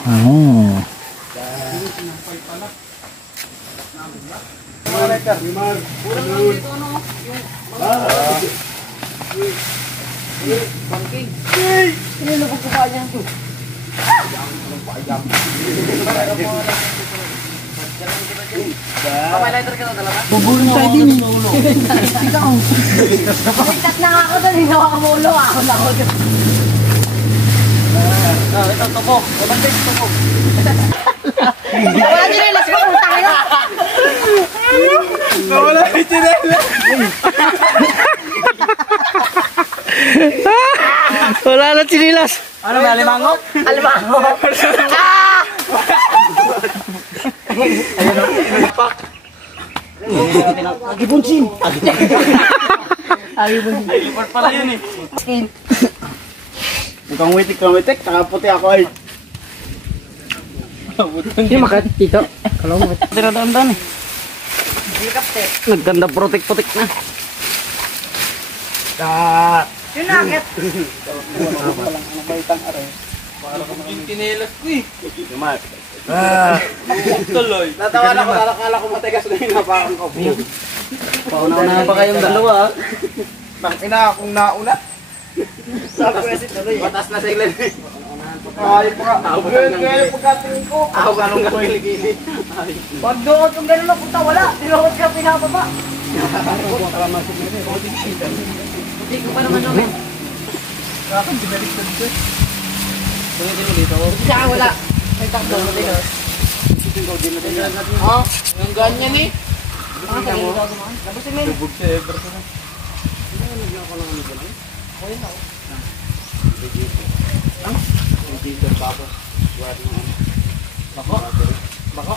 Oh. Bubulong tayo din. Ikaw. Ikat na ako doon. Hindi ako kamulo. Ako na ako doon. Ito, tuko. Kabantay, tuko. Wala chinelas ko. Punta kayo. Wala yung chinelas. Wala na chinilas. Ano ba, alimango? Alimango. Ayun o, pak. Agibunsin. Ay, lipart pala yun eh. Skin. Mukhang witik, nakaputi ako ay. Hindi makatid dito. Kalau mo. Tinatandaan eh. Helicopter. Nagganda putik na. Yun na, akit. Yung tinelas ko eh. Tuloy. Natawa na ko, akala ko matigas na yung napakan ko. Pauna-una pa kayong dalawa. Tangina akong nauna. Batas na sa ilan eh. Ay, kaya pagkatingin ko. Ako ganong gawin. Pag doon kung gano'n na punta, wala. Tinukot ka pinapaba. Hindi ko pa naman namin. Siya, wala. May takbo mo dito. Oh, yung ganyan eh. Ang kaya dito dumaan. Tapos si Men. Lubog sa Everton. Bako? Bako?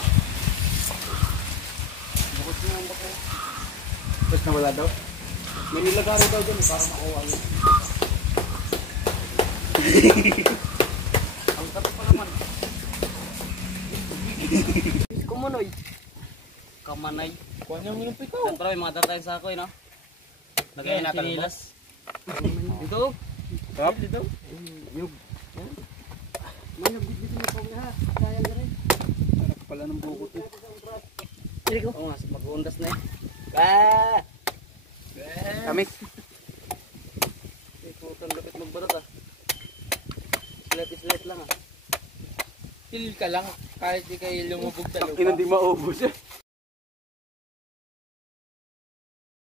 Tapos nawala daw? May nilagaro daw dyan para makuha yun. Ang kato pa naman. Kumunoy. Kamanay. Kuha niya mo yung pito. Siyempre, may mga tayo sa ako eh, no? Lagay natin nilas. Dito. Tap dito. Anak pala ng buko to. Oo nga, mag-uundas na eh. Ah! Kami. Ikutan lapit magbarot ah. Slit lang ah. Heal ka lang kahit di kayo lumubog sa lupa. Hindi maubos eh.